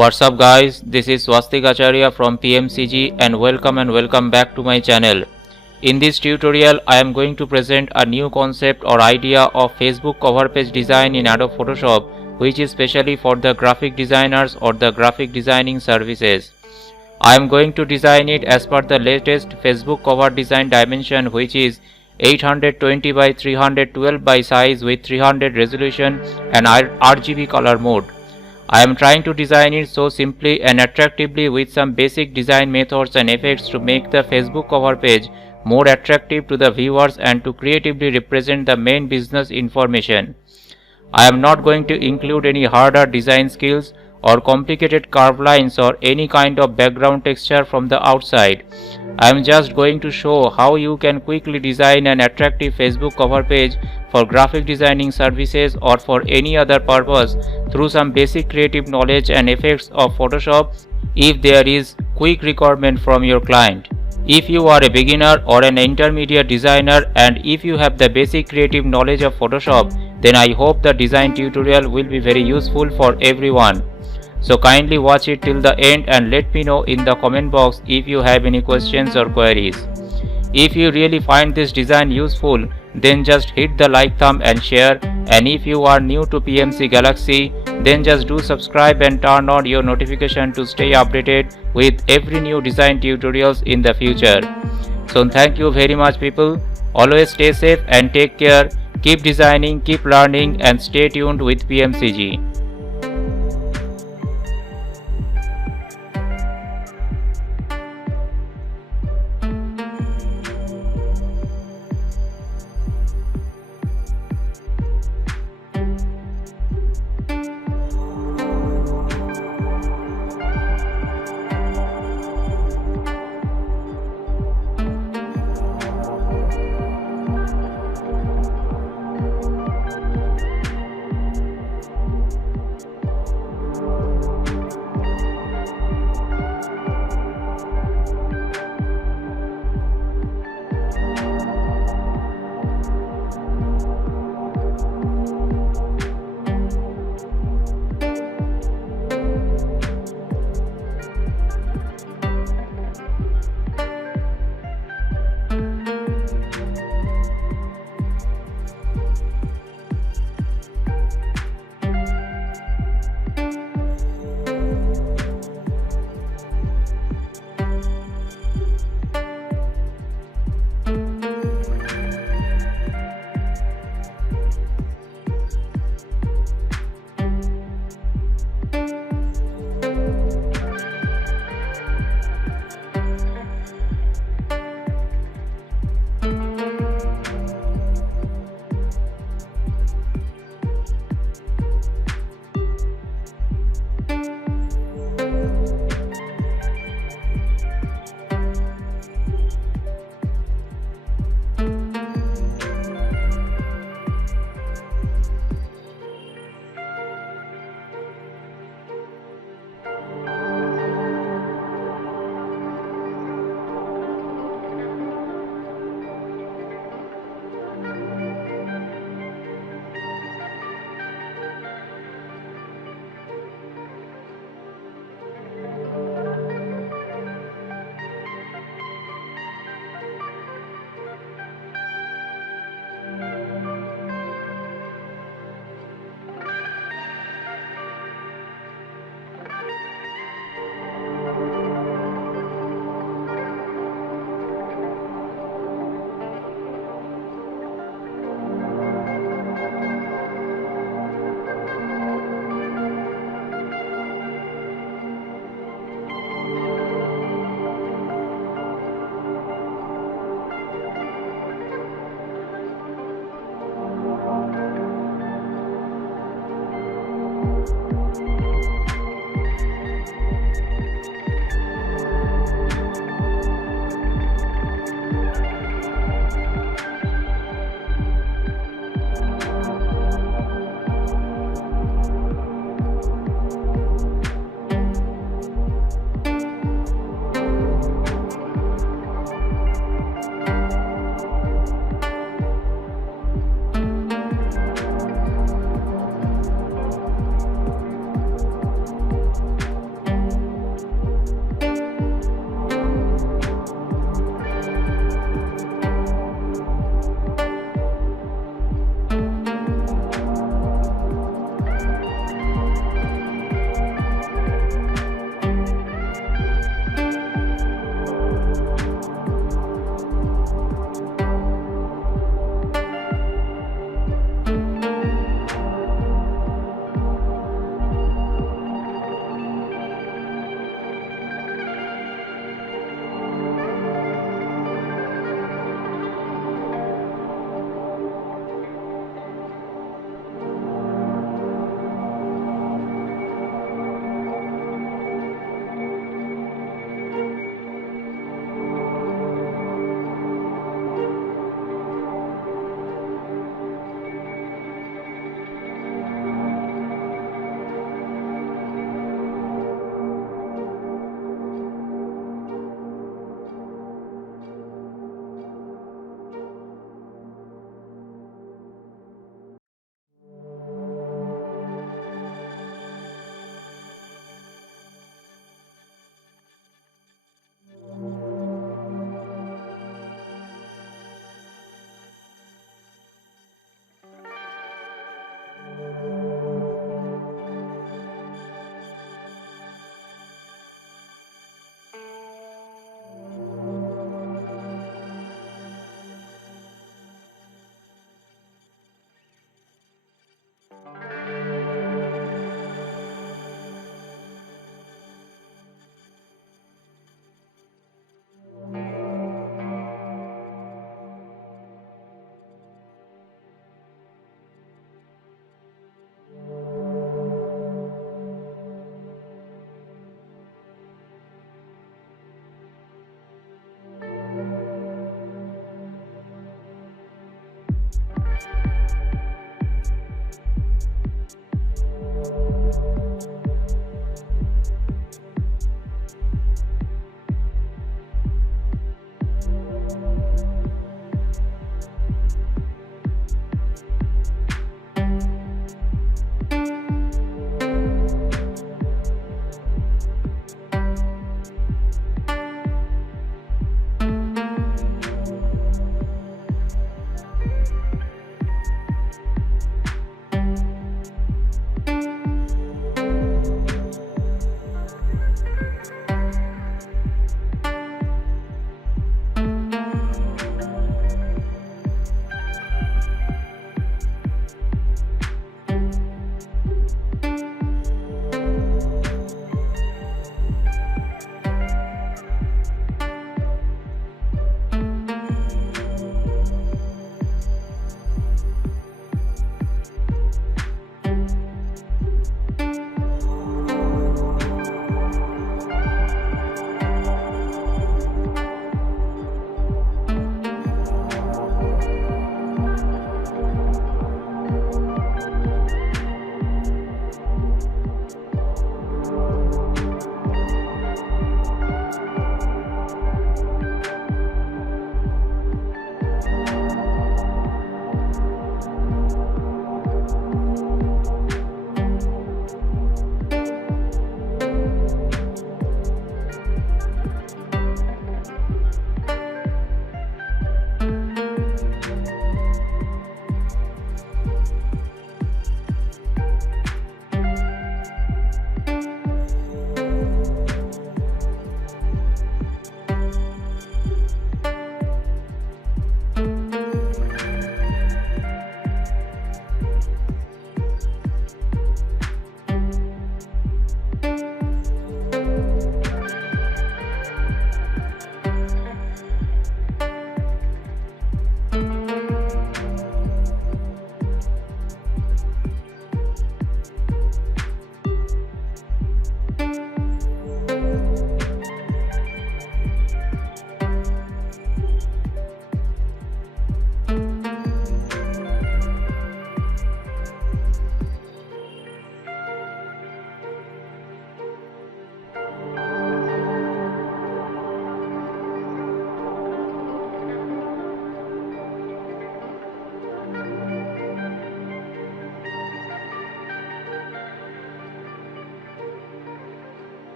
What's up guys, this is Swastick Acharya from P.M.C.G and welcome back to my channel. In this tutorial, I am going to present a new concept or idea of Facebook cover page design in Adobe Photoshop, which is specially for the graphic designers or the graphic designing services. I am going to design it as per the latest Facebook cover design dimension, which is 820 by 312 by size with 300 resolution and RGB color mode. I am trying to design it so simply and attractively with some basic design methods and effects to make the Facebook cover page more attractive to the viewers and to creatively represent the main business information. I am not going to include any harder design skills or complicated curved lines or any kind of background texture from the outside. I am just going to show how you can quickly design an attractive Facebook cover page for graphic designing services or for any other purpose through some basic creative knowledge and effects of Photoshop if there is quick requirement from your client. If you are a beginner or an intermediate designer and if you have the basic creative knowledge of Photoshop, then I hope the design tutorial will be very useful for everyone. So kindly watch it till the end and let me know in the comment box if you have any questions or queries. If you really find this design useful, then just hit the like thumb and share, and if you are new to PMC Galaxy, then just do subscribe and turn on your notification to stay updated with every new design tutorials in the future. So thank you very much people. Always stay safe and take care. Keep designing, keep learning and stay tuned with PMCG.